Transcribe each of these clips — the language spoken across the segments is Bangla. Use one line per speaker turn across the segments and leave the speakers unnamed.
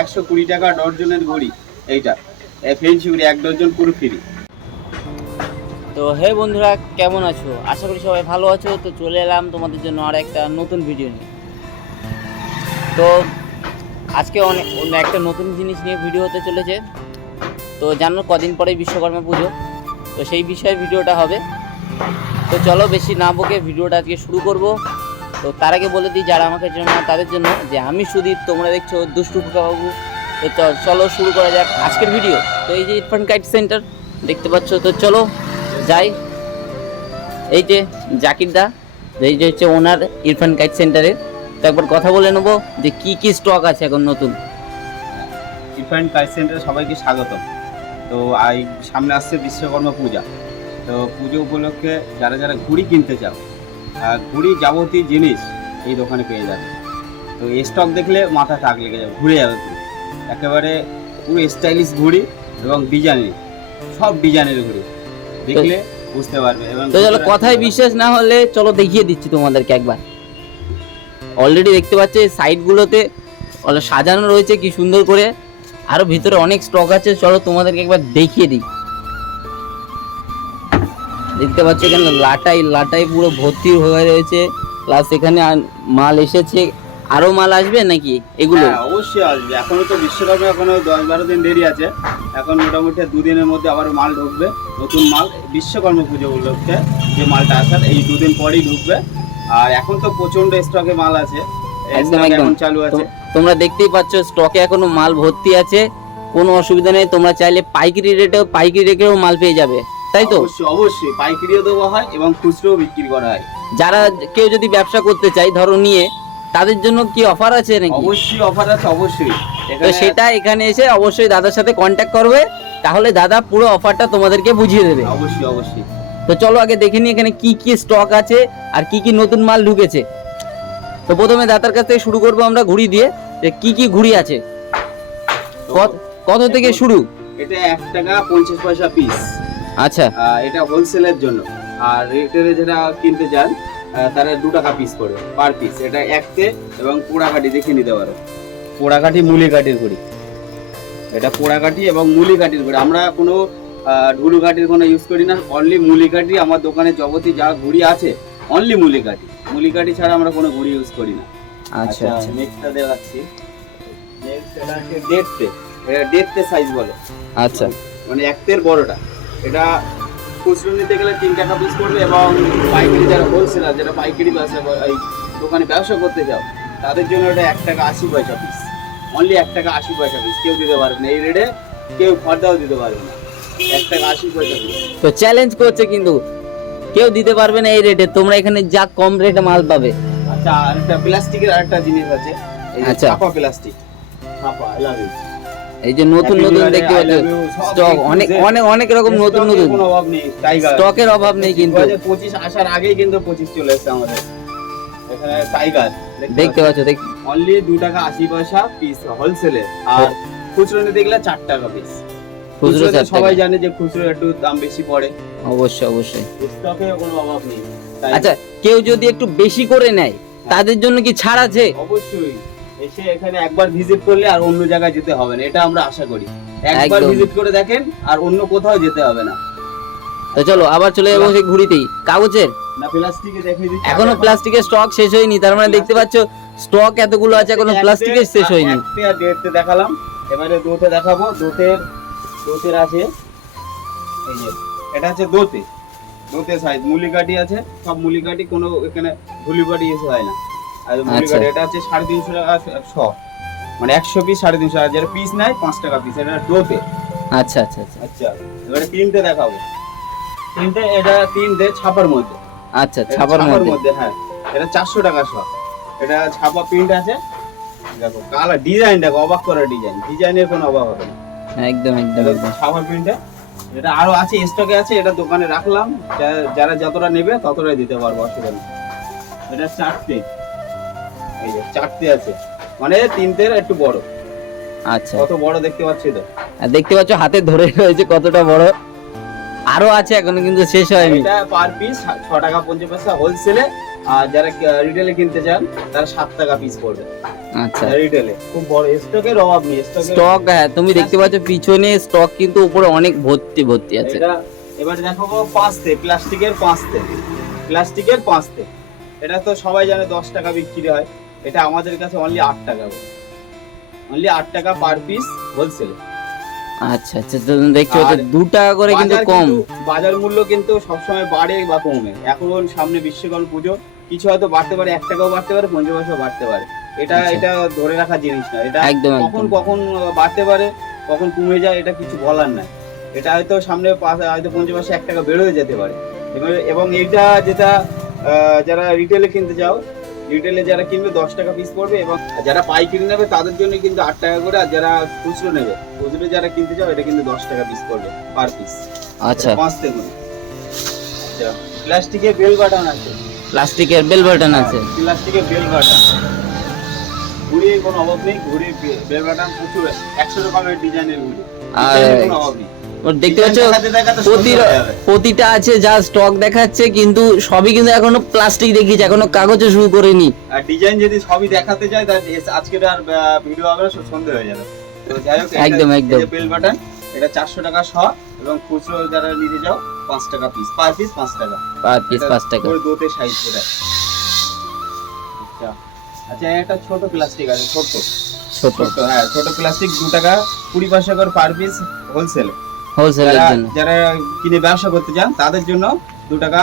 একশো কুড়ি টাকা ডজনের ঘড়ি, এইটা। ঘড়ি এক ডজন পুরো ফ্রি
তো হে বন্ধুরা, কেমন আছো? আশা করি সবাই ভালো আছো। তো চলে এলাম তোমাদের জন্য আর একটা নতুন ভিডিও নিয়ে। তো আজকে অনেক একটা নতুন জিনিস নিয়ে ভিডিও হতে চলেছে। তো জানো কদিন পরে বিশ্বকর্মা পুজো। তো সেই বিষয়ে ভিডিওটা হবে। তো চলো বেশি না বকে ভিডিওটা আজকে শুরু করব। তো তার আগে বলে দিই যারা আমাকে জন্য তাদের জন্য যে আমি সুদীপ, তোমরা দেখছ দুষ্টু বাবু। তো চলো শুরু করা যাক আজকের ভিডিও তো এই যে ইরফান কাইট সেন্টার দেখতে পাচ্ছ, তো চলো যাই। এই যে জাকির দা এই যে হচ্ছে ওনার ইরফান কাইট সেন্টারের তো একবার কথা বলে নেব যে কি কি স্টক আছে এখন নতুন।
ডিফারেন্ট কাজ সেন্টারে সবাইকে স্বাগত তো আই, সামনে আসছে বিশ্বকর্মা পূজা। তো পুজো উপলক্ষে যারা যারা ঘুড়ি কিনতে চাও ঘুড়ি যাবতীয় জিনিস এই দোকানে পেয়ে যাবে। তো এই স্টক দেখলে মাথা থাক লেগে যাবে, ঘুরে যাবে একেবারে পুরো স্টাইলিশ ঘুড়ি এবং ডিজাইনের সব ডিজাইনের ঘুড়ি। দেখলে বুঝতে পারবে এবং
তো চলো, কথায় বিশ্বাস না হলে চলো দেখিয়ে দিচ্ছি তোমাদেরকে একবার। অলরেডি দেখতে পাচ্ছ সাইডগুলোতে সাজানো রয়েছে কি সুন্দর করে। আরও ভিতরে অনেক স্টক আছে, চলো তোমাদেরকে একবার দেখিয়ে দিই। দেখতে পাচ্ছ এখানে লাটাই লাটাই পুরো ভর্তি হয়ে রয়েছে। প্লাস এখানে মাল এসেছে। আরও মাল আসবে নাকি এগুলো?
হ্যাঁ, অবশ্যই আসবে। এখনও তো বিশ্বকর্মা এখনও দশ বারো দিন দেরি আছে। এখন মোটামুটি দুদিনের মধ্যে আবার মাল ঢুকবে। নতুন মাল বিশ্বকর্মা পুজো উপলক্ষে যে মালটা আসার এই দুদিন পরেই ঢুকবে। আর এখন তো প্রচণ্ড স্টকে মাল আছে।
একদম, একদম।
চালু আছে।
তোমরা দেখতেই পাচ্ছ স্টকে এখনও মাল ভর্তি আছে। কোনো অসুবিধা নেই। তোমরা চাইলে পাইকারি রেটেও পাইকারি রেটেও মাল পেয়ে যাবে। তাই তো?
অবশ্যই অবশ্যই। পাইকারিও দেওয়া হয় এবং খুচরোও বিক্রি করা হয়।
যারা কেউ যদি ব্যবসা করতে চায় ধরো নিয়ে তাদের জন্য কি অফার আছে নাকি?
অবশ্যই অফার আছে অবশ্যই।
তো সেটা এখানে এসে অবশ্যই দাদার সাথে কন্ট্যাক্ট করবে তাহলে দাদা পুরো অফারটা তোমাদেরকে বুঝিয়ে দেবে।
অবশ্যই অবশ্যই।
তো চলো আগে দেখে নিই এখানে কি কি স্টক আছে আর কি কি নতুন মাল ঢুকেছে। তো প্রথমে দাদার কাছ থেকে শুরু করব আমরা ঘুড়ি দিয়ে যে কি কি ঘুড়ি আছে। কত- কত থেকে শুরু?
এটা এক টাকা পঞ্চাশ পয়সা পিস
আচ্ছা।
এটা হোলসেলের জন্য। আর রিটেলে যেটা কিনতে চান তারা দু টাকা পিস পড়বে পার পিস এটা একতে এবং পোড়াকাঠি দেখে নিতে পারো। পোড়াকাঠি মুলি কাঠির ঘুড়ি এটা পোড়াকাঠি এবং মুলি কাঠির ঘুড়ি আমরা কোনো ঢুলু কাঠির কোনো ইউজ করি না। অনলি মুলি কাঠি আমার দোকানে যাবতীয় যা ঘুড়ি আছে অনলি মুলি কাঠি মুলি কাঠি ছাড়া আমরা কোনো ঘুড়ি ইউজ করি না।
আচ্ছা আচ্ছা
নেক্সটটা দেখাচ্ছি। নেক্সট এটা হচ্ছে ডেটতে এটা ডেটতে সাইজ বলে।
আচ্ছা।
মানে একতের বড়টা। এটা খুচরো নিতে গেলে তিন টাকা পিস পড়বে এবং পাইকারি যারা হোলসেলার যারা পাইকারি ব্যবসা করে- এই দোকানে ব্যবসা করতে চাও তাদের জন্য এটা এক টাকা আশি পয়সা পিস অনলি এক টাকা আশি পয়সা পিস কেউ দিতে পারবে না। এই রেটে কেউ ফর্দাও দিতে পারবে না। এক টাকা আশি পয়সা পিস
তো চ্যালেঞ্জ করছে কিন্তু। কেউ দিতে পারবে না এই রেটে তোমরা এখানে যা কম রেটে মাল পাবে।
আচ্ছা আর একটা প্লাস্টিকের আরেকটা জিনিস আছে।
আচ্ছা।
প্লাস্টিক ছাপা you।
এই যে নতুন নতুন দেখতে পাচ্ছ। স্টক অনেক অনেক অনেক রকম নতুন নতুন।
অভাব নেই টাইগার
স্টকের অভাব নেই কিন্তু।
পঁচিশ আসার আগেই কিন্তু পঁচিশ চলে এসছে আমাদের। এখানে টাইগার
দেখতে পাচ্ছ দেখ
অনলি দু টাকা আশি পয়সা পিস হোলসেলে আর খুচরো নিতে গেলে চার টাকা পিস
খুচরো
সবাই জানে যে খুচরো একটু দাম বেশি পড়ে।
অবশ্যই অবশ্যই।
স্টকে কোনো অভাব নেই।
আচ্ছা কেউ যদি একটু বেশি করে নেয় তাদের জন্য কি ছাড় আছে?
অবশ্যই। এসে এখানে একবার ভিজিট করলে আর অন্য জায়গায় যেতে হবে না। এটা আমরা আশা করি। একবার ভিজিট করে দেখেন আর অন্য কোথাও যেতে হবে না।
তো চলো আবার চলে যাব সেই ঘুড়িতেই। কাগজের?
না প্লাস্টিকে দেখিয়ে দিচ্ছি।
এখনও প্লাস্টিকের স্টক শেষ হয়নি তার মানে দেখতে পাচ্ছ স্টক এতগুলো আছে এখনও প্লাস্টিকের শেষ হয়নি।
দেড়তে দেখালাম। এবারে দোতে দেখাবো। দোতের দোতের আছে। এই যে এটা হচ্ছে দোতে। দোতে সাইজ মুলিকাটি আছে সব মুলিকাটি কোনো এখানে ধুলিবাটি এসে হয় না। আর মুলিকাটি এটা হচ্ছে সাড়ে তিনশো টাকা শ মানে একশো পিস সাড়ে তিনশো টাকা। যেটা পিস নেয় পাঁচ টাকা পিস এটা দোতে
আচ্ছা আচ্ছা আচ্ছা।
আচ্ছা। এবারে তিনটে দেখাবো। তিনটে এটা তিনটে ছাপার মধ্যে।
আচ্ছা ছাপার মধ্যে।
হ্যাঁ। এটা চারশো টাকা সব এটা ছাপা প্রিন্ট আছে। দেখো কালার ডিজাইন দেখো অবাক করা ডিজাইন ডিজাইনের কোনো অভাব হবে না।
একদম একদম একদম।
ছাপা প্রিন্টে এটা আরও আছে স্টকে আছে এটা দোকানে রাখলাম। যারা যতটা নেবে ততটাই দিতে পারব অসুবিধা নেই। এটা চারটে। এই যে চারটে আছে। মানে তিনটের একটু বড়।
আচ্ছা।
কত বড় দেখতে পাচ্ছি তো?
দেখতে পাচ্ছ হাতে ধরে রয়েছে কতটা বড়। আরও আছে এখনও কিন্তু শেষ হয়নি।
এটা পার পিস ছ টাকা পঞ্চাশ পয়সা হোলসেলে আর যারা রিটেলে কিনতে চান তারা সাত টাকা পিস পড়বে।
আচ্ছা।
রিটেলে খুব বড়। স্টকের অভাব নেই।
স্টক হ্যাঁ তুমি দেখতে পাচ্ছ পিছনে স্টক কিন্তু উপরে অনেক ভর্তি ভর্তি আছে।
এটা এবার দেখো পাঁচতে প্লাস্টিকের পাঁচতে। প্লাস্টিকের পাঁচতে। এটা তো সবাই জানে দশ টাকা বিক্রি হয়। এটা আমাদের কাছে অনলি আট টাকা অনলি আট টাকা পার পিস হোলসেল
আচ্ছা আচ্ছা তো দেখতে দু টাকা করে কিন্তু কম।
বাজার মূল্য কিন্তু সবসময় বাড়ে বা কমে। এখন সামনে বিশ্বকর্মা পুজো। কিছু হয়তো বাড়তে পারে এক টাকাও বাড়তে পারে পঞ্চাশ পয়সাও বাড়তে পারে। এটা
আচ্ছা।
এটা ধরে রাখা জিনিস না এটা
একদম
কখন কখন বাড়তে পারে কখন কমে যায় এটা কিছু বলার নাই। এটা হয়তো সামনে হয়তো পঞ্চাশ পয়সা এক টাকা বেরোয় যেতে পারে। এবং এইটা যেটা যারা রিটেলে কিনতে যাও রিটেলে যারা কিনবে দশ টাকা পিস পড়বে এবং যারা পাইকারি নেবে তাদের জন্য কিন্তু আট টাকা করে আর যারা খুচরো নেবে খুচরো যারা কিনতে যাও এটা কিন্তু দশ টাকা পিস পড়বে পার পিস
আচ্ছা।
পাঁচ থেকে। প্লাস্টিকের বেল বাটন আছে।
প্লাস্টিকের বেল বাটন আছে।
প্লাস্টিকের বেল বাটন ঘুড়ির কোনো অভাব নেই ঘুড়ির বেল বাটন প্রচুর একশো রকমের ডিজাইনের ঘুড়ি
আর
কোনো অভাব নেই।
দেখতে পাচ্ছ? প্রতি। প্রতিটা আছে যা স্টক দেখাচ্ছে কিন্তু সবই কিন্তু এখনও প্লাস্টিক দেখিয়েছে এখনও কাগজে শুরু করেনি।
আর ডিজাইন যদি সবই দেখাতে যায় তাহলে আজকে আর ভিডিও হবে না সব সন্ধে হয়ে যাবে। তো যাই হোক
একদম, একদম।
বেল বাটন এটা চারশো টাকা শ এবং খুচরো যারা নিতে যাও পাঁচ টাকা পিস পার পিস পাঁচ টাকা।
পার পিস পাঁচ টাকা।
দোতে সাইজ করে। আচ্ছা আচ্ছা একটা ছোট প্লাস্টিক আছে ছোট
ছোট।
ছোট হ্যাঁ ছোট প্লাস্টিক দু টাকা কুড়ি পয়সা করে পার পিস হোলসেল
হোলসেলের
যারা
জন্য।
যারা কিনে ব্যবসা করতে চান তাদের জন্য দু টাকা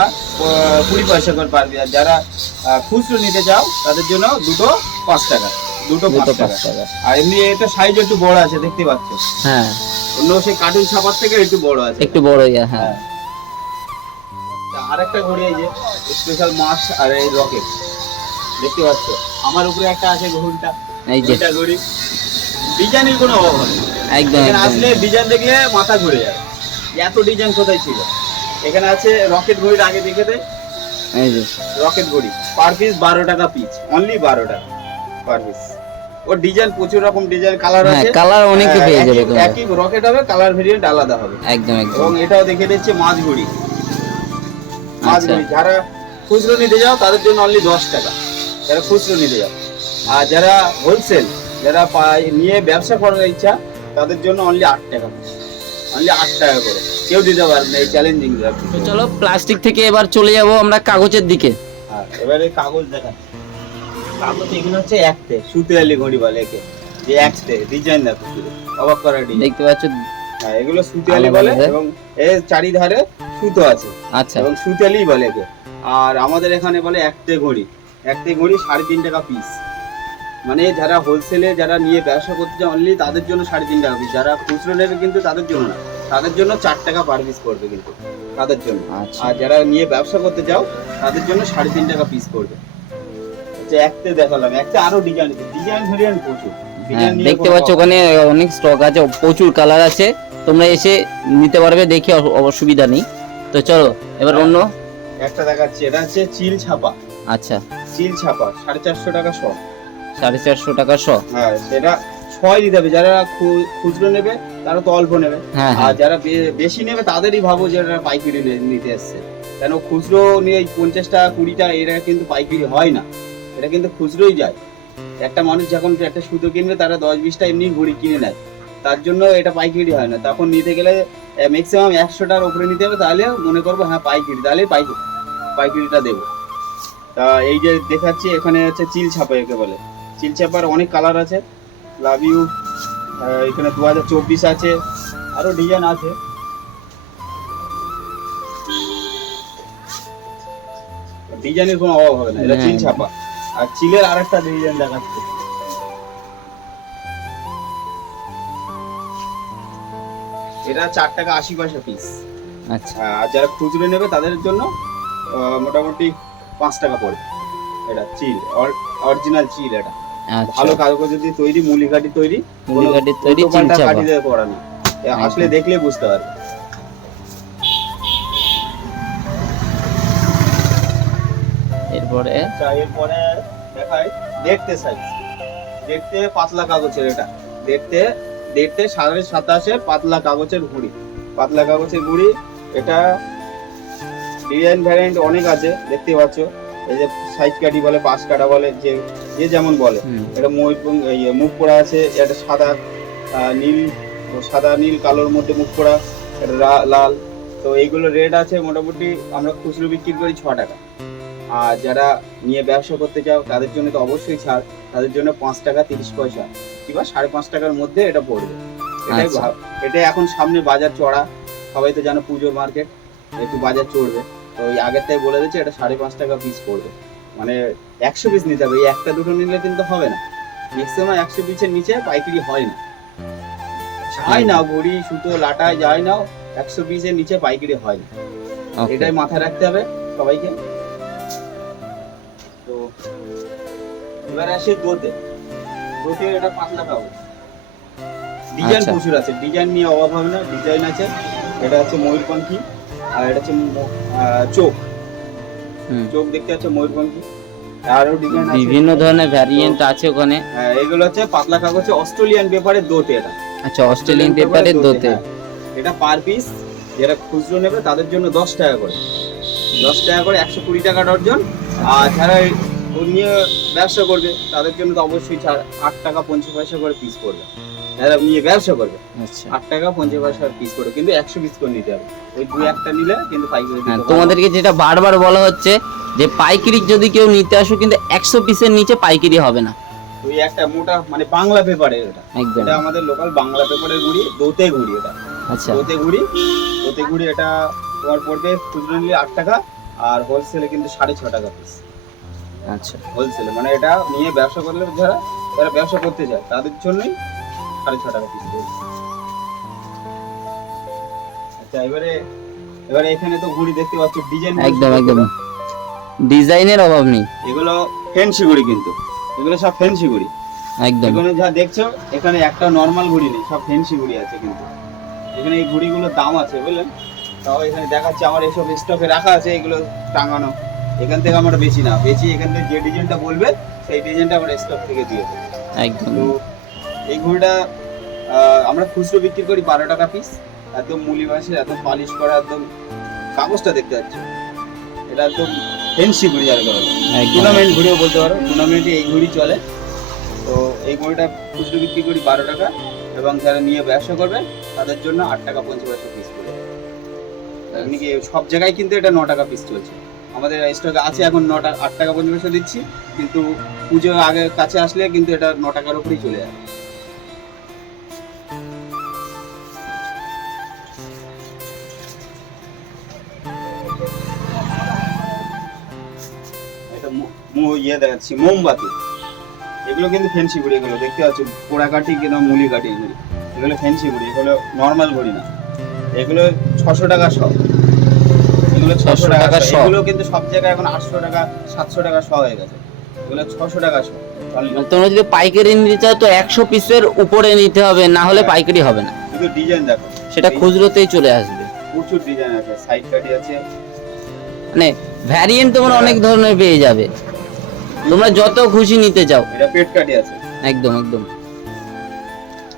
কুড়ি পয়সা করে পার পিস আর যারা খুচরো নিতে চাও তাদের জন্য দুটো পাঁচ টাকা। দুটো পাঁচ
দুটো
টাকা। আর এমনি এটা সাইজ একটু বড় আছে দেখতে পাচ্ছ।
হ্যাঁ।
অন্য সেই কার্টুন ছাপার থেকে একটু বড় আছে।
একটু বড় হ্যাঁ।
আর একটা ঘড়ি এই যে স্পেশাল মাছ আর এই রকেট দেখতে পাচ্ছ? আমার উপরে একটা আছে ঘড়িটা
এই যে।
ঘড়ি। ডিজাইনের কোনো অভাব নেই।
একদম
এখানে আসলে ডিজাইন দেখলে মাথা ঘুরে যায়। এত ডিজাইন কোথায় ছিল? এখানে আছে রকেট ঘড়ির আগে দেখে দে।
এই যে।
রকেট ঘড়ি। পার পিস বারো টাকা পিস অনলি বারো টাকা পার পিস ওর ডিজাইন প্রচুর রকম ডিজাইন কালার
হ্যাঁ
আছে।
কালার অনেকে
হ্যাঁ,
পেয়ে যাবে তোমরা
একই রকেট হবে কালার ভেরিয়েন্ট আলাদা হবে।
একদম একদম।
এবং এটাও দেখে দিচ্ছে মাছ ঘড়ি। মাছ
আচ্ছা।
ঘড়ি। যারা খুচরো নিতে যাও তাদের জন্য অনলি দশ টাকা। যারা খুচরো নিতে যাও। আর যারা হোলসেল যারা নিয়ে ব্যবসা করার ইচ্ছা তাদের জন্য অনলি আট টাকা। অনলি আট টাকা করে। কেউ দিতে পারবে না এই চ্যালেঞ্জিং
তো চলো প্লাস্টিক থেকে এবার চলে যাব আমরা কাগজের দিকে।
আর এবারে কাগজ দেখা। কাগজ এগুলো হচ্ছে একতে সুতিয়ালি ঘড়ি বলে একে। যে একতে ডিজাইন দেখো অবাক করা ডিজাইন
দেখতে পাচ্ছ?
হ্যাঁ এগুলো সুতিয়ালি বলে এবং এর চারিধারে সুতো আছে।
আচ্ছা।
এবং সুতেলি বলে একে। আর আমাদের এখানে বলে একতে ঘড়ি। একতে ঘড়ি সাড়ে তিন টাকা পিস মানে যারা হোলসেলে যারা নিয়ে ব্যবসা করতে চায় অনলি তাদের জন্য সাড়ে তিন টাকা পিস যারা খুচরো নেবে কিন্তু তাদের জন্য না। তাদের জন্য চার টাকা পার পিস পড়বে কিন্তু। তাদের জন্য।
আচ্ছা।
আর যারা নিয়ে ব্যবসা করতে চাও তাদের জন্য সাড়ে তিন টাকা পিস পড়বে। আচ্ছা একতে দেখালাম। একটা আরও ডিজাইন ডিজাইন ভেরিয়েন্ট প্রচুর।
হ্যাঁ দেখতে পাচ্ছ ওখানে অনেক স্টক আছে প্রচুর কালার আছে। তোমরা এসে নিতে পারবে দেখে অসুবিধা নেই। তো চলো এবার অন্য।
একটা দেখাচ্ছি। এটা হচ্ছে চিল ছাপা।
আচ্ছা।
চিল ছাপা সাড়ে চারশো টাকা শ
সাড়ে চারশো টাকা শ।
হ্যাঁ সেটা ছয় দিতে হবে। যারা খুচরো নেবে তারা তো অল্প নেবে।
হ্যাঁ
আর
হ্যাঁ
যারা বেশি নেবে তাদেরই ভাবো যে এরা পাইকারি নিতে এসছে। কেন খুচরো নিয়ে পঞ্চাশ টাকা কুড়ি টাকা এটা কিন্তু পাইকারি হয় না। এটা কিন্তু খুচরোই যায়। একটা মানুষ যখন একটা সুতো কিনবে তারা দশ বিশটা এমনি ঘড়ি কিনে নেয়। তার জন্য এটা পাইকারি হয় না। তখন নিতে গেলে ম্যাক্সিমাম একশো টাকার উপরে নিতে হবে তাহলে মনে করব হ্যাঁ পাইকারি। তাহলে পাইকারি পাইকারিটা দেবো। তা এই যে দেখাচ্ছি এখানে হচ্ছে চিল ছাপা একে বলে। চিল ছাপার অনেক কালার আছে। লাভ ইউ এখানে দু হাজার চব্বিশ আছে। আরও ডিজাইন আছে। ডিজাইনের কোনো অভাব হবে না এটা
হ্যাঁ।
চিল ছাপা। আর চিলের আরেকটা ডিজাইন দেখাচ্ছে। এটা চার টাকা আশি পয়সা পিস
আচ্ছা।
আর যারা খুচরো নেবে তাদের জন্য মোটামুটি পাঁচ টাকা পড়বে। এটা চিল অরিজিনাল চিল এটা। ভালো কাগজ দিয়ে তৈরি মুলি কাঠি তৈরি
মুলি কাঠির তৈরি
কাঠি দিয়ে করা না। আসলে দেখলে বুঝতে পারবে।
এরপরে?
আচ্ছা এরপরে দেখাই দেখতে সাইজ দেখতে পাতলা কাগজের এটা। দেখতে দেখতে সাড়ে সাতাশে পাতলা কাগজের ঘুড়ি। পাতলা কাগজের ঘুড়ি এটা ডিজাইন ভ্যারিয়েন্ট অনেক আছে দেখতে পাচ্ছ। এই যে সাইড কাটি বলে পাঁচ কাটা বলে যে যে যেমন বলে। এটা মুখ পোড়া আছে এটা সাদা নীল সাদা নীল কালোর মধ্যে মুখ পোড়া এটা লাল। তো এইগুলো রেট আছে মোটামুটি আমরা খুচরো বিক্রি করি ছ টাকা। আর যারা নিয়ে ব্যবসা করতে চাও তাদের জন্য তো অবশ্যই ছাড়। তাদের জন্য পাঁচ টাকা তিরিশ পয়সা কিংবা সাড়ে পাঁচ টাকার মধ্যে এটা পড়বে। এটাই
আচ্ছা।
ভাব এটাই এখন সামনে বাজার চড়া। সবাই তো জানো পুজোর মার্কেট একটু বাজার চড়বে। তো ওই আগের থেকে বলে দিচ্ছে এটা সাড়ে পাঁচ টাকা পিস পড়বে। মানে একশো পিস নিতে হবে এই একটা দুটো নিলে কিন্তু হবে না। ম্যাক্সিমাম একশো পিসের নিচে পাইকারি হয় না। যাই না ঘড়ি সুতো লাটায় যাই নাও একশো পিসের নিচে পাইকারি হয় না। এটাই মাথায় রাখতে হবে সবাইকে। তো এবার আসে দোতে দোতে এটা পাতলা কাগজ ডিজাইন
আচ্ছা।
প্রচুর আছে। ডিজাইন নিয়ে অভাব হবে না। ডিজাইন আছে। এটা হচ্ছে ময়ূরপঙ্খী আর এটা হচ্ছে চোখ। চোখ দেখতে হচ্ছে ময়ূরপঙ্খী আরও ডিজাইন
বিভিন্ন ধরনের ভ্যারিয়েন্ট আছে ওখানে।
হ্যাঁ এগুলো হচ্ছে পাতলা কাগজে অস্ট্রেলিয়ান পেপারের দোতে এটা।
আচ্ছা অস্ট্রেলিয়ান পেপারের দোতে।
হ্যাঁ। এটা পার পিস যারা খুচরো নেবে তাদের জন্য দশ টাকা করে। দশ টাকা করে একশো কুড়ি টাকা ডর্জন আর যারা নিয়ে ব্যবসা করবে তাদের জন্য তো অবশ্যই আট টাকা পঞ্চাশ পয়সা করে পিস পড়বে। নিয়ে ব্যবসা করবে।
আচ্ছা।
আট টাকা পঞ্চাশ পয়সা পিস করবে কিন্তু একশো পিস করে নিতে হবে। ওই দুই একটা নিলে কিন্তু পাইকারি
হ্যাঁ। তোমাদেরকে যেটা বারবার বলা হচ্ছে যে পাইকারি যদি কেউ নিতে আসো কিন্তু একশো পিসের নিচে পাইকারি হবে না।
ওই একটা মোটা মানে বাংলা পেপারের এটা। এটা আমাদের লোকাল বাংলা পেপারের গুড়ি দোতে গুড়ি এটা।
আচ্ছা।
দোতে গুড়ি দোতে গুড়ি এটা তোমার পড়বে খুচরো নিলে আট টাকা আর হোলসেলে কিন্তু সাড়ে ছ টাকা পিস
আচ্ছা।
হোলসেলে মানে এটা নিয়ে ব্যবসা করলে যারা যারা ব্যবসা করতে চায় তাদের জন্যই সাড়ে ছ টাকা পিস আচ্ছা এবারে এবারে এখানে তো ঘুড়ি দেখতে পাচ্ছ ডিজাইন
একদম একদম। ডিজাইনের অভাব নেই।
এগুলো ফেন্সি ঘুড়ি কিন্তু। এগুলো সব ফেন্সি ঘুড়ি।
একদম।
এখানে যা দেখছ এখানে একটা নর্মাল ঘুড়ি নেই সব ফেন্সি ঘুড়ি আছে কিন্তু। এখানে এই ঘুড়িগুলোর দাম আছে বুঝলেন? তাও এখানে দেখাচ্ছে আমার এইসব স্টকে রাখা আছে এগুলো টাঙানো। এখান থেকে আমরা বেশি না। বেশি এখান থেকে যে ডিজাইনটা বলবে সেই ডিজাইনটা আমরা স্টক থেকে দিয়ে দেবো।
একদম।
এই ঘুড়িটা আমরা খুচরো বিক্রি করি বারো টাকা পিস একদম মুলি বাসে একদম পালিশ করা একদম কাগজটা দেখতে পাচ্ছি। এটা একদম ফেন্সি ঘুড়ি আর টুর্নামেন্ট ঘুরেও বলতে পারো। টুর্নামেন্টে এই ঘুড়ি চলে। তো এই ঘুড়িটা খুচরো বিক্রি করি বারো টাকা এবং যারা নিয়ে ব্যবসা করবে তাদের জন্য আট টাকা পঞ্চাশ পয়সা পিস করে এমনি কি সব জায়গায় কিন্তু এটা ন টাকা পিস চলছে। আমাদের স্টকে আছে এখন ন টাকা আট টাকা পঞ্চাশ পয়সা দিচ্ছি কিন্তু পুজো আগে কাছে আসলে কিন্তু এটা ন টাকার উপরেই চলে যাবে ইয়ে দেখাচ্ছি মোমবাতি। এগুলো কিন্তু ফেন্সি ঘুড়ি এগুলো দেখতে পাচ্ছ পোড়া কাঠি কিংবা মুলি কাঠি এগুলো। এগুলো ফেন্সি ঘুড়ি এগুলো নর্মাল ঘুড়ি না। এগুলো ছশো টাকা সব এগুলো ছশো টাকা শ। এগুলো কিন্তু সব জায়গায় এখন আটশো টাকা সাতশো টাকা সব হয়ে গেছে। এগুলো ছশো টাকা সব
মানে তোমরা যদি পাইকারি নিতে চাও তো একশো পিসের উপরে নিতে হবে না হলে পাইকারি হবে না।
শুধু ডিজাইন দেখো।
সেটা খুচরোতেই চলে আসবে।
প্রচুর ডিজাইন আছে সাইড কাটি আছে।
মানে ভ্যারিয়েন্ট তোমরা অনেক ধরনের পেয়ে যাবে। তোমরা যত খুশি নিতে চাও।
এটা পেট কাটি আছে।
একদম একদম।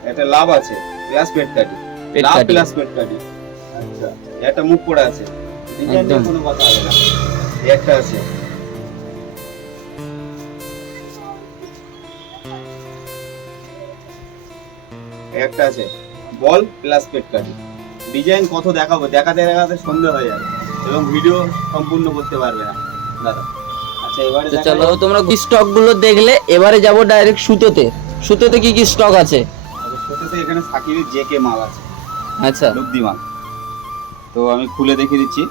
এটা লাভ আছে প্লাস পেট কাটি।
পেট কাটি।
প্লাস পেট কাটি। আচ্ছা একটা মুখ পড়া আছে।
একদম।
কোনো কথা হবে না। একটা আছে। একটা আছে। বল প্লাস পেট কাটি। ডিজাইন কত দেখাবো? দেখাতে দেখাতে সন্ধ্যা হয়ে যাবে। এবং ভিডিও সম্পূর্ণ করতে পারবে না। দাদা।
তো
দেখা
চলো তোমরা স্টকগুলো দেখলে এবারে যাব ডাইরেক্ট সুতোতে। সুতোতে কি কি স্টক আছে?
সত্যি এখানে সাকিবের জে কে মাল আছে।
আচ্ছা।
লব্ধি মাল তো আমি খুলে দেখিয়ে দিচ্ছি।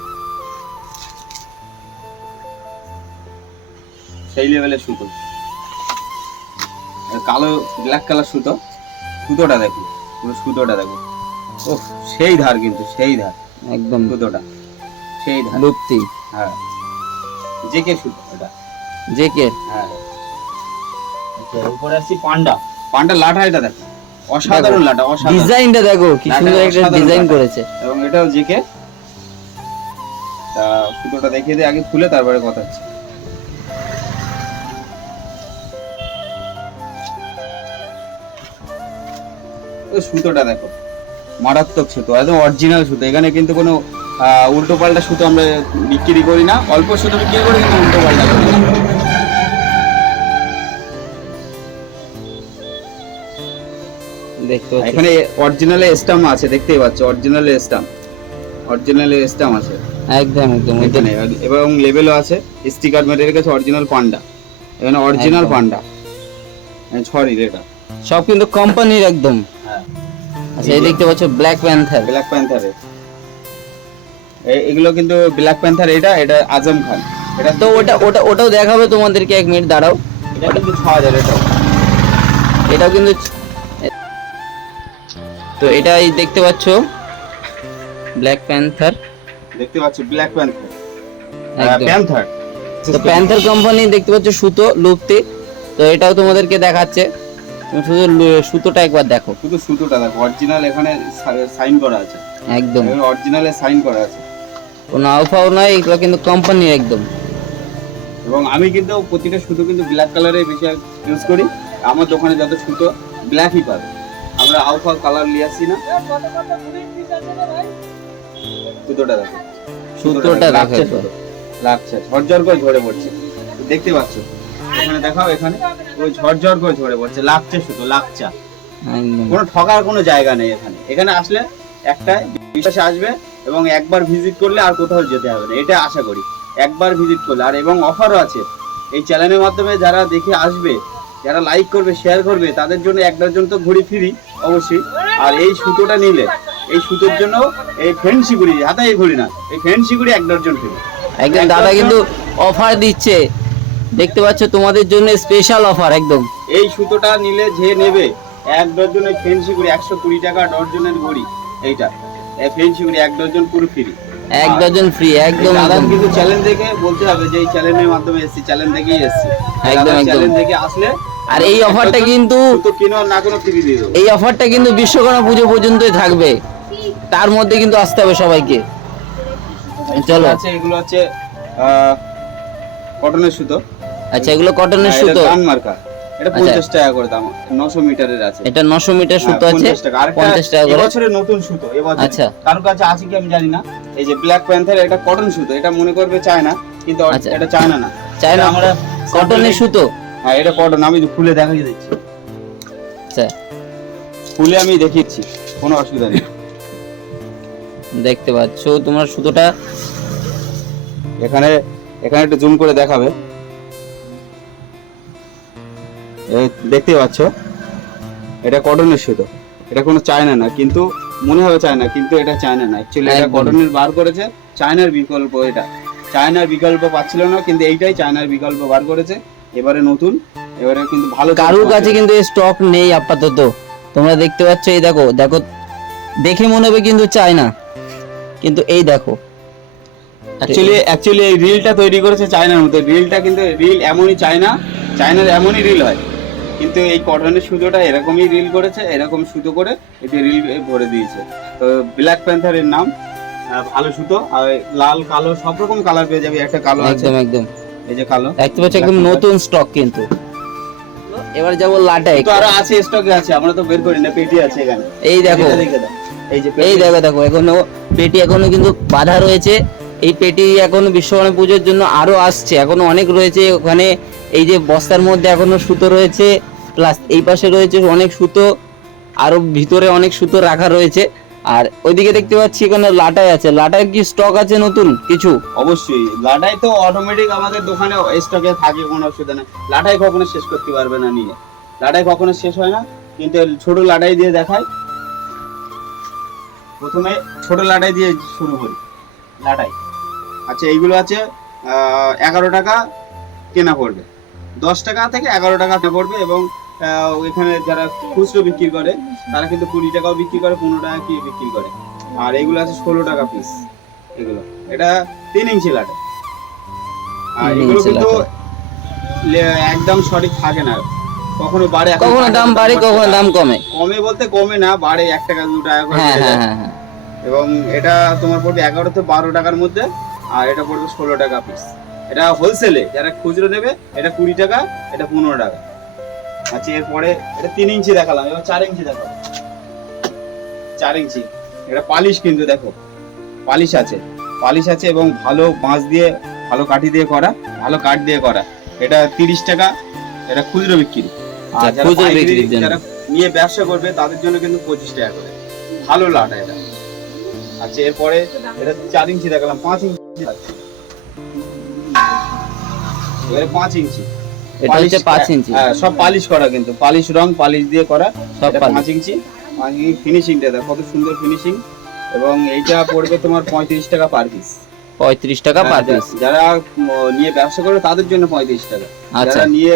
সেই লেভেলের সুতো। কালো ব্ল্যাক কালার সুতো। সুতোটা দেখো। পুরো সুতোটা দেখো। ও সেই ধার কিন্তু সেই ধার।
একদম।
সুতোটা। সেই ধার।
লুপ্তি
হ্যাঁ। এটা হ্যাঁ। আচ্ছা, উপরে আসছি পান্ডা। পান্ডা লাঠা এটা দেখো। অসাধারণ লাঠা অসাধারণ।
ডিজাইনটা দেখো কি সুন্দর একটা ডিজাইন করেছে।
এবং এটাও জিকে। তা সুতোটা দেখিয়ে দিই আগে খুলে তারপরে কথা হচ্ছে। সুতোটা দেখো। মারাত্মক সুতো একদম অরিজিনাল সুতো। এখানে কিন্তু কোনো উল্টো পাল্টা সুতো আমরা বিক্রি করি না। অল্প সুতো বিক্রি করি কিন্তু উল্টো পাল্টা করি।
দেখতে
এখানে অরিজিনাল স্টাম আছে দেখতেই পাচ্ছ অরিজিনাল স্টাম অরিজিনাল স্টাম আছে।
একদম একদম
এখানে এবং লেভেলও আছে স্টিকার মেরে রেখেছে অরিজিনাল পান্ডা। এখানে অরিজিনাল পান্ডা। ছড়ি এটা।
সব কিন্তু কোম্পানির একদম।
হ্যাঁ।
আচ্ছা এই দেখতে পাচ্ছ ব্ল্যাক প্যান্থার
ব্ল্যাক প্যান্থারের এগুলো কিন্তু ব্ল্যাক প্যান্থার এটা এটা আজম খান। এটা
তো ওটা ওটা ওটাও দেখাবে তোমাদেরকে এক মিনিট দাঁড়াও।
এটা কিন্তু ছ হাজার এটাও।
এটাও কিন্তু তো এটা এই দেখতে পাচ্ছ ব্ল্যাক প্যান্থার
দেখতে পাচ্ছ ব্ল্যাক প্যান্থার প্যান্থার
তো প্যান্থার কোম্পানি দেখতে পাচ্ছ সুতো লুপ্তি তো এটাও তোমাদেরকে দেখাচ্ছে। তুমি শুধু সুতোটা একবার দেখো।
শুধু সুতোটা দেখো অরিজিনাল এখানে সাইন করা আছে।
একদম।
অরিজিনালে সাইন করা আছে।
কোনো আউফাও নাই এগুলো কিন্তু কোম্পানির একদম।
এবং আমি কিন্তু প্রতিটা সুতো কিন্তু ব্ল্যাক কালারে বেশি ইউজ করি। আমার দোকানে যত সুতো ব্ল্যাকই পাবে। আমরা আলফা কালার নিয়ে আসছি না। সুতোটা দেখো
সুতোটা
লাগছে। লাগছে ঝরঝর করে ঝরে পড়ছে। দেখতে পাচ্ছ? এখানে দেখাও এখানে। ওই ঝরঝর করে ঝরে পড়ছে। লাগছে সুতো লাগছে। কোনো ঠকার কোনো জায়গা নেই এখানে। এখানে আসলে একটা বিশ্বাসে আসবে এবং একবার ভিজিট করলে আর কোথাও যেতে হবে না। এটা আশা করি। একবার ভিজিট করলে। আর এবং অফারও আছে। এই চ্যানেলের মাধ্যমে যারা দেখে আসবে যারা লাইক করবে শেয়ার করবে তাদের জন্য এক ডজন তো ঘুরি ফিরি অবশ্যই। আর এই সুতোটা নিলে এই সুতোর জন্য এই ফ্যান্সি ঘড়ি হাতে এই ঘড়ি না। এই ফ্যান্সি ঘড়ি এক ডজন ফিরি
একদম দাদা কিন্তু অফার দিচ্ছে। দেখতে পাচ্ছ তোমাদের জন্য স্পেশাল অফার একদম।
এই সুতোটা নিলে যে নেবে এক ডজনের ফেন্সি ঘড়ি একশো কুড়ি টাকা ডজনের ঘড়ি এইটা। এই ফেন্সি এক ডজন পুরো ফ্রি
এক ডজন ফ্রি একদম
দাদা কিন্তু চ্যালেঞ্জ দেখে বলতে হবে যে এই চ্যালেঞ্জের মাধ্যমে এসেছি চ্যালেঞ্জ দেখেই এসেছি।
একদম, একদম।
চ্যালেঞ্জ দেখে আসলে
আর এই অফারটা কিন্তু
তো কিনো না কোনো ফ্রি দিয়ে
এই অফারটা কিন্তু বিশ্বকর্মা পুজো পর্যন্তই থাকবে। তার মধ্যে কিন্তু আসতে হবে সবাইকে। চলো।
আছে এগুলো হচ্ছে কটনের সুতো।
আচ্ছা এগুলো কটনের
হ্যাঁ,
সুতো।
মার্কা এটা
আচ্ছা।
পঞ্চাশ টাকা করে দাম। মিটারের আছে।
এটা মিটার সুতো
হ্যাঁ,
আছে।
50 টাকা।
করে।
এবছরের নতুন সুতো এবছর
আচ্ছা।
কাছে আছে কি আমি জানি না। এই যে ব্ল্যাক প্যান্থার এটা কটন সুতো। এটা মনে করবে চায়না কিন্তু
আচ্ছা।
এটা চায়না না।
চাই
আমরা
কটনের সুতো।
হ্যাঁ এটা কটন আমি খুলে দেখাই দিচ্ছি।
আচ্ছা।
খুলে আমি দেখিয়েছি। কোনো অসুবিধা নেই।
দেখতে পাচ্ছ তোমার সুতোটা।
এখানে এখানে একটু জুম করে দেখাবে। এই দেখতেই পাচ্ছ। এটা কটনের সুতো। এটা কোনো চায়না না কিন্তু মনে হবে চায়না কিন্তু এটা চায়না না। অ্যাকচুয়ালি এটা কটনের বার করেছে চায়নার বিকল্প এটা। চায়নার বিকল্প পাচ্ছিল না কিন্তু এইটাই চায়নার বিকল্প বার করেছে। এবারে নতুন এবারে কিন্তু ভালো
কারুর কাছে কিন্তু স্টক নেই আপাতত। তোমরা দেখতে পাচ্ছ এই দেখো দেখো দেখে মনে হবে কিন্তু চাই না কিন্তু এই দেখো।
অ্যাকচুয়ালি অ্যাকচুয়ালি এই রিলটা তৈরি করেছে চায়নার মতো রিলটা কিন্তু রিল এমনই চায়না চায়নার এমনই রিল হয়। কিন্তু এই কটনের সুতোটা এরকমই রিল করেছে এরকম সুতো করে এতে রিল ভরে দিয়েছে। তো ব্ল্যাক প্যান্থারের নাম ভালো সুতো আর লাল কালো সব রকম কালার পেয়ে যাবে একটা কালো আছে।
একদম একদম।
এই যে কালো।
দেখতে পাচ্ছ একদম নতুন স্টক কিন্তু। এবার যাব লাটাই
তো আরও আছে স্টকে আছে আমরা তো বের করি না পেটি আছে এখানে।
এই দেখো।
এই
দেখো দেখো এখনও পেটি এখনও কিন্তু বাধা রয়েছে। এই পেটি এখন বিশ্বকর্মা পুজোর জন্য আরও আসছে এখনও অনেক রয়েছে ওখানে এই যে বস্তার মধ্যে এখনও সুতো রয়েছে প্লাস এই পাশে রয়েছে অনেক সুতো, আরও ভিতরে অনেক সুতো রাখা রয়েছে। আর ওইদিকে দেখতে পাচ্ছি এখানে লাটাই আছে। লাটাই কি স্টক আছে নতুন কিছু?
অবশ্যই। লাটাই তো অটোমেটিক আমাদের দোকানে স্টকে থাকে, কোনো অসুবিধা নেই। লাটাই কখনো শেষ করতে পারবে না নিয়ে। লাটাই কখনো শেষ হয় না, কিন্তু ছোট লাটাই দিয়ে দেখায় প্রথমে ছোট লাটাই দিয়ে শুরু করি। লাটাই। আচ্ছা এইগুলো আছে এগারো টাকা কেনা পড়বে। দশ টাকা থেকে এগারো টাকা পড়বে এবং এখানে যারা খুচরো বিক্রি করে তারা কিন্তু কুড়ি টাকাও বিক্রি করে পনেরো টাকা কি বিক্রি করে। আর এগুলো আছে ষোলো টাকা পিস এগুলো। এটা তিন ইঞ্চি লাটে। আর এগুলো কিন্তু একদম সঠিক থাকে না। কখনো বাড়ে
কখনো দাম বাড়ে কখনো দাম কমে।
কমে বলতে কমে না বাড়ে এক টাকা দু টাকা করে
হ্যাঁ। হ্যাঁ হ্যাঁ
এবং এটা তোমার পড়বে এগারো থেকে বারো টাকার মধ্যে আর এটা পড়বে ষোলো টাকা পিস এটা হোলসেলে যারা খুচরো নেবে এটা কুড়ি টাকা এটা পনেরো টাকা। আচ্ছা এরপরে এটা তিন ইঞ্চি দেখালাম এবার চার ইঞ্চি দেখাবো। চার ইঞ্চি এটা পালিশ কিন্তু দেখো পালিশ আছে। পালিশ আছে এবং ভালো বাঁশ দিয়ে ভালো কাঠি দিয়ে করা ভালো কাঠ দিয়ে করা। এটা তিরিশ টাকা এটা খুচরো বিক্রি। আর
আচ্ছা, জন্য।
যারা নিয়ে ব্যবসা করবে তাদের জন্য কিন্তু পঁচিশ টাকা করে। ভালো লাটা এটা। আচ্ছা এরপরে এটা চার ইঞ্চি দেখালাম পাঁচ ইঞ্চি আছে। এবারে পাঁচ ইঞ্চি।
এটা হচ্ছে পাঁচ ইঞ্চি।
হ্যাঁ সব পালিশ করা কিন্তু। পালিশ রং পালিশ দিয়ে করা।
সব
পাঁচ ইঞ্চি। পাঁচ ইঞ্চি ফিনিশিংটা দেখ কত সুন্দর ফিনিশিং এবং এইটা পড়বে তোমার পঁয়ত্রিশ টাকা পার পিস
পঁয়ত্রিশ টাকা পার পিস
যারা নিয়ে ব্যবসা করবে তাদের জন্য পঁয়ত্রিশ টাকা।
আচ্ছা।
যারা নিয়ে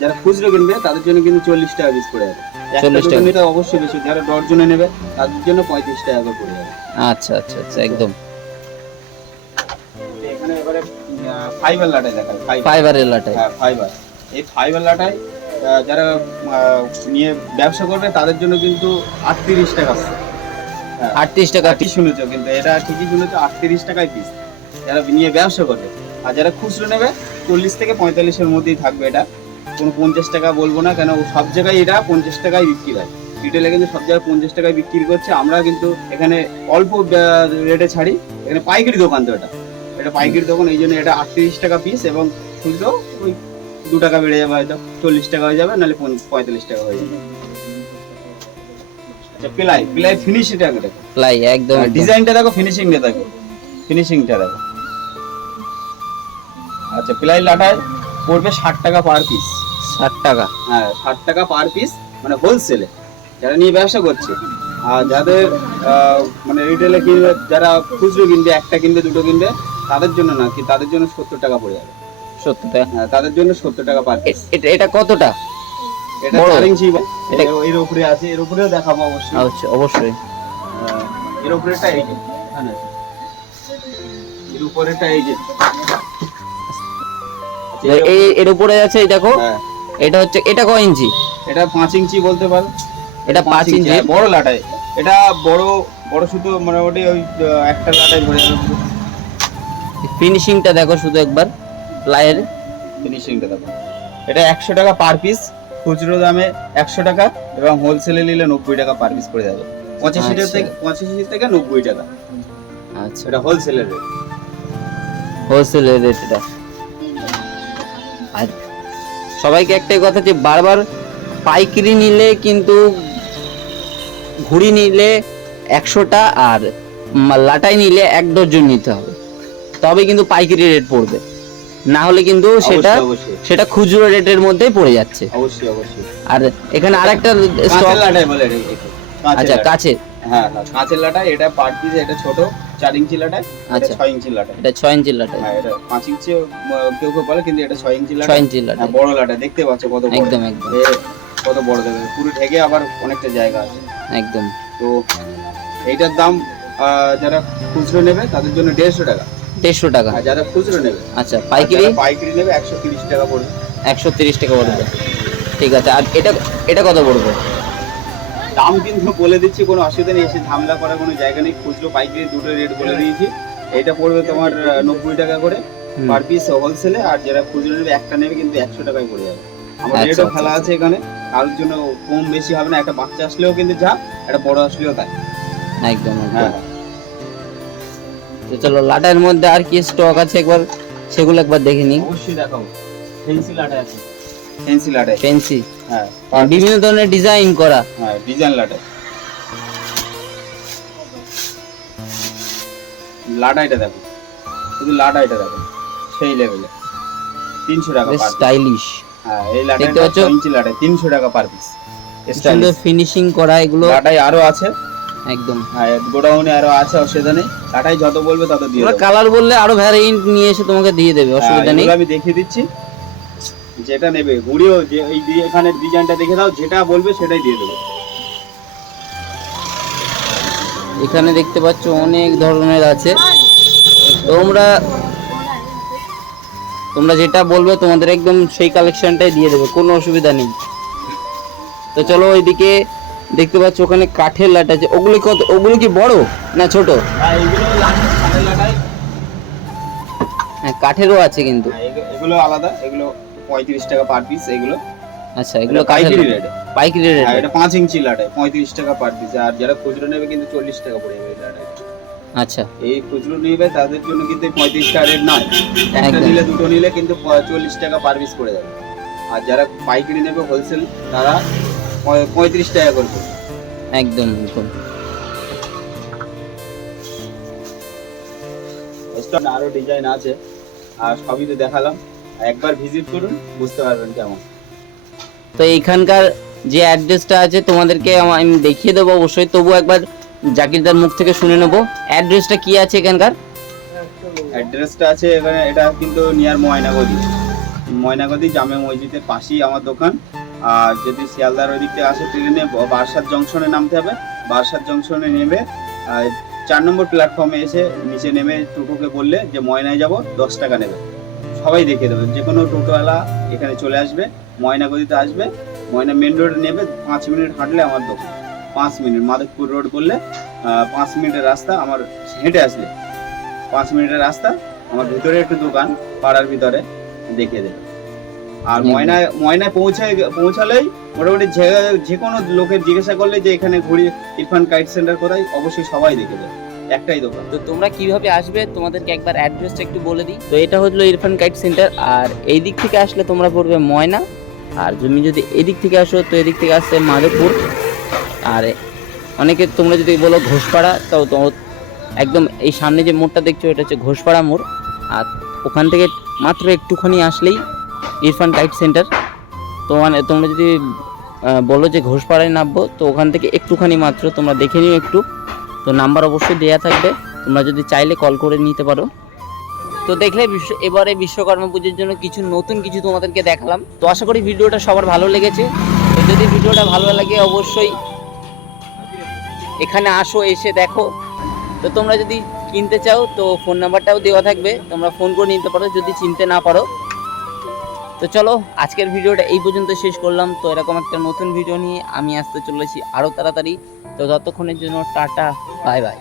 যারা খুচরো কিনবে তাদের জন্য কিন্তু চল্লিশ টাকা পিস পড়ে যাবে। একটা
40
দুটো
টাকা।
অবশ্যই বেশি। যারা ডজনে নেবে তাদের জন্য পঁয়ত্রিশ টাকা করে পড়ে যাবে।
আচ্ছা আচ্ছা আচ্ছা একদম।
ফাইবার লাটাই দেখায় ফাইবার।
ফাইবারের লাটাই।
হ্যাঁ ফাইবার। এই ফাইবার লাটাই যারা নিয়ে ব্যবসা করবে তাদের জন্য কিন্তু আটত্রিশ টাকা হ্যাঁ
আটত্রিশ টাকা
ঠিকই শুনেছো কিন্তু এটা ঠিকই শুনেছো আটত্রিশ টাকায় পিস যারা নিয়ে ব্যবসা করবে আর যারা খুচরো নেবে চল্লিশ থেকে পঁয়তাল্লিশের মধ্যেই থাকবে এটা। কোনো পঞ্চাশ টাকা বলব না কেন সব জায়গায় এটা পঞ্চাশ টাকায় বিক্রি হয়। রিটেলে কিন্তু সব জায়গায় পঞ্চাশ টাকায় বিক্রি করছে। আমরা কিন্তু এখানে অল্প রেটে ছাড়ি। এখানে পাইকারি দোকান তো এটা। এটা পাইকারি দোকান এই জন্য এটা আটত্রিশ টাকা পিস এবং খুচরো ওই দু টাকা বেড়ে যাবে হয়তো চল্লিশ টাকা হয়ে যাবে নাহলে পঁয়তাল্লিশ টাকা হয়ে যাবে। আচ্ছা প্লাই প্লাই ফিনিশিংটা দেখো।
প্লাই একদম।
ডিজাইনটা দেখো ফিনিশিংটা দেখো। ফিনিশিংটা দেখো। আচ্ছা প্লাই লাটায় পড়বে ষাট টাকা পার পিস
ষাট টাকা।
হ্যাঁ ষাট টাকা পার পিস মানে হোলসেলে যারা নিয়ে ব্যবসা করছে আর যাদের আহ, মানে রিটেলে কিনবে যারা খুচরো কিনবে একটা কিনবে দুটো কিনবে তাদের জন্য না কি তাদের জন্য সত্তর টাকা পড়ে যাবে।
সত্তর টাকা?
হ্যাঁ তাদের জন্য সত্তর টাকা পার পিস
এটা এটা কতটা?
এটা
বড়।
চার ইঞ্চি
এটা-
এর- উপরে আছে এর উপরেও দেখাবো অবশ্যই।
আচ্ছা অবশ্যই।
এর উপরেটা এই যে এখানে আছে। এর উপরেটা এই যে। আচ্ছা, এর
এই এর উপরে আছে এই দেখো।
হ্যাঁ,
এটা হচ্ছে এটা কয় ইঞ্চি?
এটা পাঁচ ইঞ্চি বলতে পারো।
এটা পাঁচ ইঞ্চি
হ্যাঁ, বড় লাটাই। এটা বড় বড় শুধু মোটামুটি ওই আহ, একটা লাটাই ধরে যাবে।
ফিনিশিংটা দেখো শুধু একবার প্লাইয়ের
ফিনিশিংটা দেখো। এটা একশো টাকা পার পিস খুচরো দামে একশো টাকা এবং হোলসেলে নিলে নব্বই টাকা পার পিস পড়ে যাবে। পঁচাশি
আচ্ছা।
থেকে পঁচাশি থেকে নব্বই টাকা।
আচ্ছা।
এটা হোলসেলের রেট
হোলসেলের রেট এটা সবাইকে একটাই কথা যে বারবার পাইকারি নিলে কিন্তু ঘুড়ি নিলে একশোটা আর লাটাই নিলে এক ডজন নিতে হবে। তবে কিন্তু পাইকারি রেট পড়বে। না হলে কিন্তু সেটা সেটা খুচরো রেটের মধ্যেই পড়ে যাচ্ছে।
অবশ্যই অবশ্যই।
আর এখানে আরেকটা স্টক
বলে
আচ্ছা কাছে
হ্যাঁ হ্যাঁ কাঁচের এটা পিস এটা ছোট চার ইঞ্চি
আচ্ছা।
ছয় ইঞ্চি
এটা ছয় ইঞ্চি
হ্যাঁ এটা পাঁচ ইঞ্চি কেউ কেউ বলে কিন্তু এটা ছয় ইঞ্চি
ছয় ইঞ্চি
হ্যাঁ বড় দেখতে পাচ্ছ কত
একদম একদম।
কত বড় দেবে পুরো ঢেকে আবার অনেকটা জায়গা আছে।
একদম।
তো এইটার দাম আহ, যারা খুচরো নেবে তাদের জন্য দেড়শো টাকা।
দেড়শো টাকা।
আর যারা খুচরো নেবে
আচ্ছা পাইকারি?
পাইকারি নেবে একশো তিরিশ টাকা পড়বে।
একশো তিরিশ টাকা পড়বে। ঠিক আছে আর এটা এটা কত পড়বে?
দাম কিন্তু বলে দিচ্ছি কোনো অসুবিধা নেই এসে ঝামেলা করার কোনো জায়গা নেই। খুচরো পাইকারি দুটো রেট বলে দিয়েছি। এটা পড়বে তোমার নব্বই টাকা করে পার পিস হোলসেলে আর যারা খুচরো নেবে একটা নেবে কিন্তু একশো টাকায় পড়ে যাবে। আমার
আচ্ছা,
রেটও
আচ্ছা,
ফেলা আছে এখানে কারোর জন্য কম বেশি হবে না একটা বাচ্চা আসলেও কিন্তু যা একটা বড় আসলেও তাই।
একদম
হ্যাঁ।
একদম তো চলো লাটার মধ্যে আর কি স্টক আছে একবার সেগুলো একবার দেখে নিই।
অবশ্যই দেখাবো পেন্সিল আটা আছে। পেন্সিল আটা
ফেন্সি
হ্যাঁ
বিভিন্ন ধরনের ডিজাইন করা।
হ্যাঁ ডিজাইন লাটা। লাটাইটা দেখো। শুধু লাটা এটা দেখো সেই লেভেলে তিনশো টাকা পার
স্টাইলিশ
হ্যাঁ এই? ছয় ইঞ্চি লাটাই তিনশো টাকা পার পিস
সুন্দর ফিনিশিং করা এগুলো।
লাটাই আরও আছে।
একদম।
হ্যাঁ গোডাউনে আরও আছে অসুবিধা নেই। লাটাই যত বলবে তত দিয়ে দেবো।
কালার বললে আরও ভ্যারিয়েন্ট নিয়ে এসে তোমাকে দিয়ে দেবে
হ্যাঁ,
অসুবিধা নেই।
আমি দেখিয়ে দিচ্ছি। যেটা নেবে ঘুরিও যে এই এখানে ডিজাইনটা দেখে দাও যেটা বলবে সেটাই দিয়ে দেবো।
এখানে দেখতে পাচ্ছ অনেক ধরনের আছে। তোমরা তোমরা যেটা বলবে তোমাদের একদম সেই কালেকশনটাই দিয়ে দেবে কোনো অসুবিধা নেই। তো চলো ওইদিকে দেখতে পাচ্ছ ওখানে কাঠের লাট আছে। ওগুলো কত ওগুলো কি বড় না ছোট?
হ্যাঁ
হ্যাঁ। কাঠেরও আছে কিন্তু।
হ্যাঁ, এগুলো আলাদা। এগুলো পঁয়ত্রিশ টাকা পার পিস এগুলো।
আচ্ছা এগুলো
পাইকারি রেট
পাইকারি রেট
হ্যাঁ এটা পাঁচ ইঞ্চি লাটাই পঁয়ত্রিশ টাকা পার পিস আর যারা খুচরো নেবে কিন্তু চল্লিশ টাকা পড়ে যাবে এই
আচ্ছা।
এই খুচরো নিবে তাদের জন্য কিন্তু পঁয়ত্রিশ টাকা রেট নয়। একটা নিলে দুটো নিলে কিন্তু চল্লিশ টাকা পার পিস পড়ে যাবে। আর যারা পাইকারি নেবে হোলসেল তারা পঁয়ত্রিশ টাকা করে
একদম একদম।
আরও ডিজাইন আছে আর সবই তো দেখালাম। একবার ভিজিট করুন বুঝতে পারবেন কেমন।
তো এইখানকার যে অ্যাড্রেসটা আছে তোমাদেরকে আমি দেখিয়ে দেবো অবশ্যই। তবু একবার জাকিরদার মুখ থেকে শুনে নেব। অ্যাড্রেসটা কি আছে এখানকার?
অ্যাড্রেসটা আছে এখানে এটা কিন্তু নিয়ার ময়নাগদি। ময়নাগদি জামে মসজিদের পাশেই আমার দোকান। আর যদি শিয়ালদার ওই দিক আসে ট্রেনে বারাসাত জংশনে নামতে হবে। বারাসাত জংশনে নেমে চার নম্বর প্ল্যাটফর্মে এসে নিচে নেমে টোটোকে বললে যে, ময়নায় যাব, দশ টাকা নেবে। সবাই দেখিয়ে দেবে। যে কোনো টোটোওয়ালা এখানে চলে আসবে ময়নাগদিতে আসবে, ময়না মেন রোডে নেবে, পাঁচ মিনিট হাঁটলে আমার দোকান। পাঁচ মিনিট। মাধবপুর রোড বললে পাঁচ মিনিটের রাস্তা আমার হেঁটে আসলে। পাঁচ মিনিটের রাস্তা আমার ভিতরে একটু দোকান, পাড়ার ভিতরে দেখিয়ে দেবে। আর ময়নায় ময়নায় পৌঁছায় পৌঁছালেই মোটামুটি যে যে কোনো লোকের জিজ্ঞাসা করলে যে এখানে ঘুরি ইরফান কাইট সেন্টার কোথায় অবশ্যই সবাই দেখে দেবে একটাই দোকান।
তো তোমরা কীভাবে আসবে? তোমাদেরকে একবার অ্যাড্রেসটা একটু বলে দিই। তো এটা হলো ইরফান কাইট সেন্টার আর এই দিক থেকে আসলে তোমরা পড়বে ময়না। আর তুমি যদি এদিক থেকে আসো তো এদিক থেকে আসছে মাধবপুর। আর অনেকে তোমরা যদি বলো ঘোষপাড়া তো তো একদম এই সামনে যে মোড়টা দেখছ এটা হচ্ছে ঘোষপাড়া মোড়। আর ওখান থেকে মাত্র একটুখানি আসলেই ইরফান কাইট সেন্টার। তো মানে তোমরা যদি বলো যে ঘোষপাড়ায় নামবো, তো ওখান থেকে একটুখানি মাত্র তোমরা দেখে নিও একটু। তো নাম্বার অবশ্যই দেয়া থাকবে, তোমরা যদি চাইলে কল করে নিতে পারো। তো দেখলে বিশ্ব, এবারে বিশ্বকর্মা পুজোর জন্য কিছু নতুন কিছু তোমাদেরকে দেখালাম। তো আশা করি ভিডিওটা সবার ভালো লেগেছে। তো যদি ভিডিওটা ভালো লাগে, অবশ্যই এখানে আসো, এসে দেখো। তো তোমরা যদি কিনতে চাও, তো ফোন নাম্বারটাও দেওয়া থাকবে, তোমরা ফোন করে নিতে পারো। যদি চিনতে না পারো তো চলো, আজকের ভিডিওটা এই পর্যন্ত শেষ করলাম। তো এরকম একটা নতুন ভিডিও নিয়ে আমি আসতে চলেছি আরও তাড়াতাড়ি। তো ততক্ষণের জন্য টাটা বাই বাই